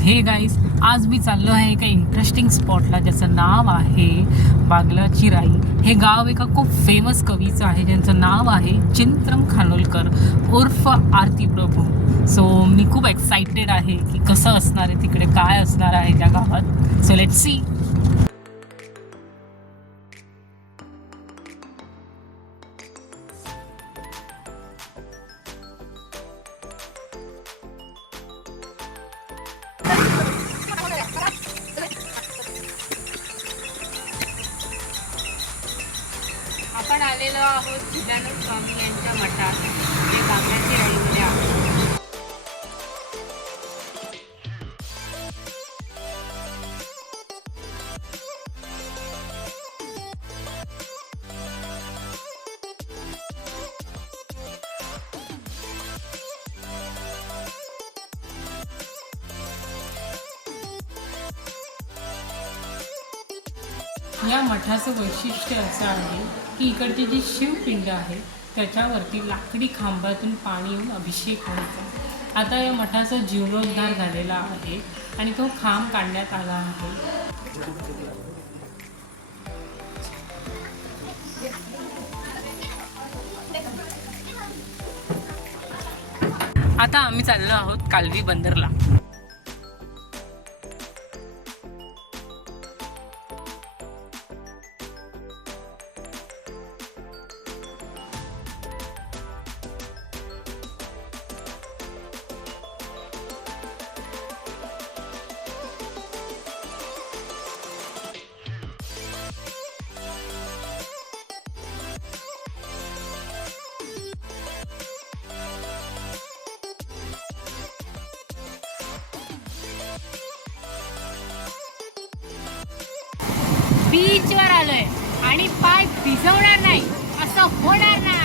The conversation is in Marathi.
हे गाईस, आज मी चाललो आहे एका इंटरेस्टिंग स्पॉटला ज्याचं नाव आहे बागलाची राई. हे गाव एका खूप फेमस कवीचं आहे ज्यांचं नाव आहे चिंत्रम खानोलकर उर्फ आरती प्रभू. सो मी खूप एक्साइटेड आहे की कसं असणार आहे तिकडे, काय असणार आहे त्या गावात. So let's see. आपण आलेलो आहोत चिदानंद स्वामी यांच्या मठात, जे बागलाची राईमध्ये आहे. या मठाचं वैशिष्ट्य असं आहे की इकडची जी शिवपिंड आहे त्याच्यावरती लाकडी खांबातून पाणी येऊन अभिषेक होतो. आता या मठाचा जीर्णोद्धार झालेला आहे आणि तो खांब काढण्यात आला आहे. आता आम्ही चाललो आहोत कालवी बंदरला. बीचवर आलोय आणि पाय भिजवणार नाही असं होणार नाही.